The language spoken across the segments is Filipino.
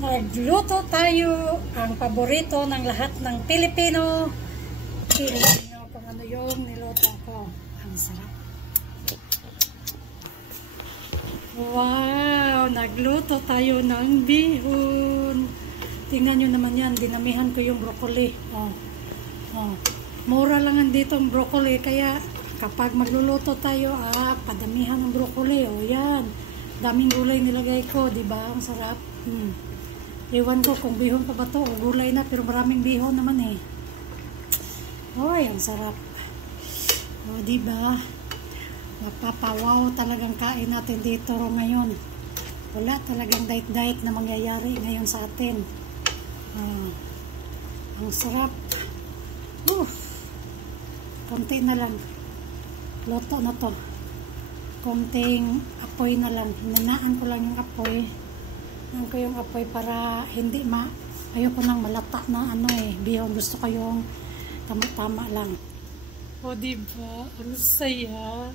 Nagluto tayo ang paborito ng lahat ng Pilipino. Tingnan nyo kung ano yung niluto ko. Ang sarap. Wow! Nagluto tayo ng bihon. Tingnan nyo naman yan. Dinamihan ko yung broccoli. Oh. Oh. Mura lang dito ang broccoli. Kaya kapag magluluto tayo, padamihan ng broccoli. O yan. Daming gulay nilagay ko. Diba? Ang sarap. Iwan ko kung bihon pa ba to o gulay na, pero maraming bihon naman eh. Oy, ang sarap. O, diba? Mapapawaw talagang kain natin dito ngayon. Wala talagang diet-diet na mangyayari ngayon sa atin. Ang sarap. Konti na lang. Luto na to. Konting apoy na lang. Hinanaan ko lang yung apoy. Hinanaan ko yung apoy para hindi ayoko nang malata na bihon. Gusto ko yung tama-tama lang. O diba? Ang saya.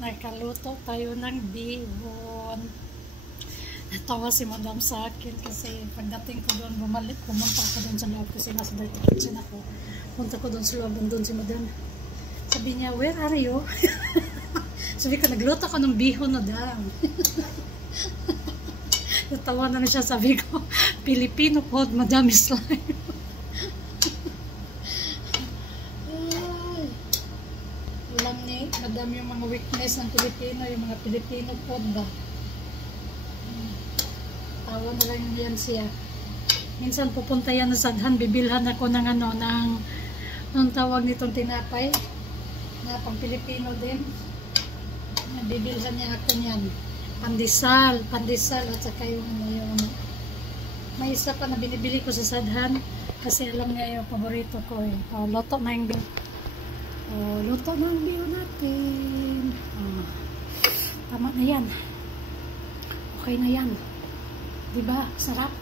Nakaluto tayo ng bihon. Natawa si Madam sa akin kasi pagdating ko doon, pumunta ko doon sa loob kasi nasa dirty kitchen ako. Punta ko doon sa loob, doon si Madam. Sabi niya, where are you? Sabi ko, nagluto ko ng bihon na daw. Natawa na siya, sabi ko, Filipino food, Madam is life. Alam ni Madam yung mga weakness ng Pilipino, yung mga Filipino food ba? Tawa na lang yan siya. Minsan pupunta yan na sadhan, bibilhan ako ng ng tawag nitong tinapay na pang Pilipino din. Bibilhan niya ako niyan. Pandesal at saka yung may isa pa na binibili ko sa sadhan kasi alam niya yung paborito ko eh. Luto na yung luto na ang bihon natin. Tama na yan. Okay na yan. Diba? Sarap.